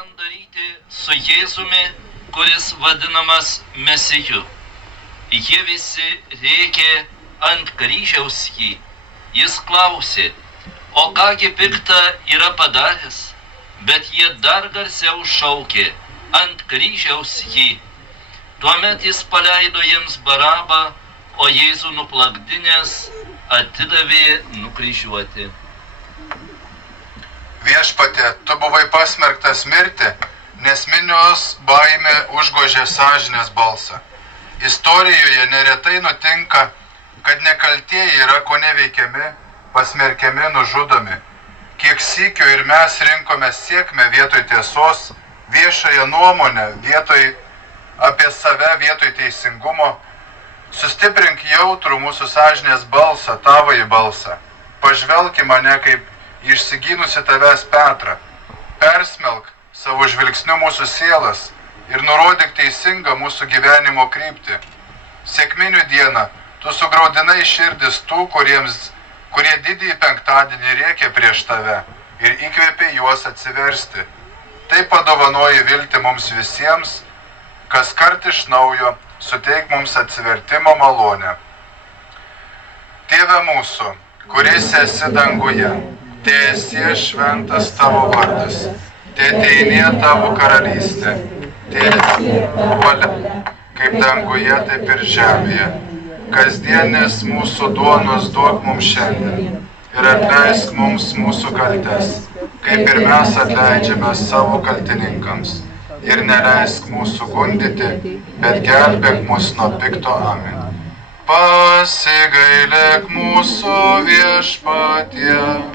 Daryti su Jėzumi, kuris vadinamas Mesiju. Jie visi rėkė ant kryžiaus jį. Jis klausė, o kągi pikta yra padaręs, bet jie dar garsiau šaukė ant kryžiaus jį. Tuomet jis paleido jiems Barabą, o Jėzų nuplakdinęs atidavė nukryžiuoti. Viešpatie, tu buvai pasmerktas mirti, nes minios baimė užgožė sąžinės balsą. Istorijoje neretai nutinka, kad nekaltieji yra koneveikiami, pasmerkiami, nužudomi. Kiek sykių ir mes rinkome sėkmę vietoj tiesos, viešąją nuomonę apie save vietoj teisingumo. Sustiprink jautrų mūsų sąžinės balsą, tavąjį balsą. Pažvelk į mane kaip išsigynusi tavęs Petrą. Persmelk savo žvilgsniu mūsų sielas ir nurodyk teisingą mūsų gyvenimo kryptį. Sekminių dieną tu sugraudinai širdis tų, kurie didįjį penktadienį rėkė prieš tave ir įkvėpė juos atsiversti. Tai padovanoji viltį mums visiems, kas kart iš naujo suteik mums atsivertimo malonę. Tėve mūsų, kuris esi danguje, teesie šventas tavo vardas, teateinie tavo karalystė, teesie valia, kaip danguje, taip ir žemėje. Kasdienės mūsų duonos duok mums šiandien ir atleisk mums mūsų kaltes, kaip ir mes atleidžiame savo kaltininkams. Ir neleisk mūsų gundyti, bet gelbėk mus nuo pikto. Amen. Pasigailėk mūsų Viešpatie.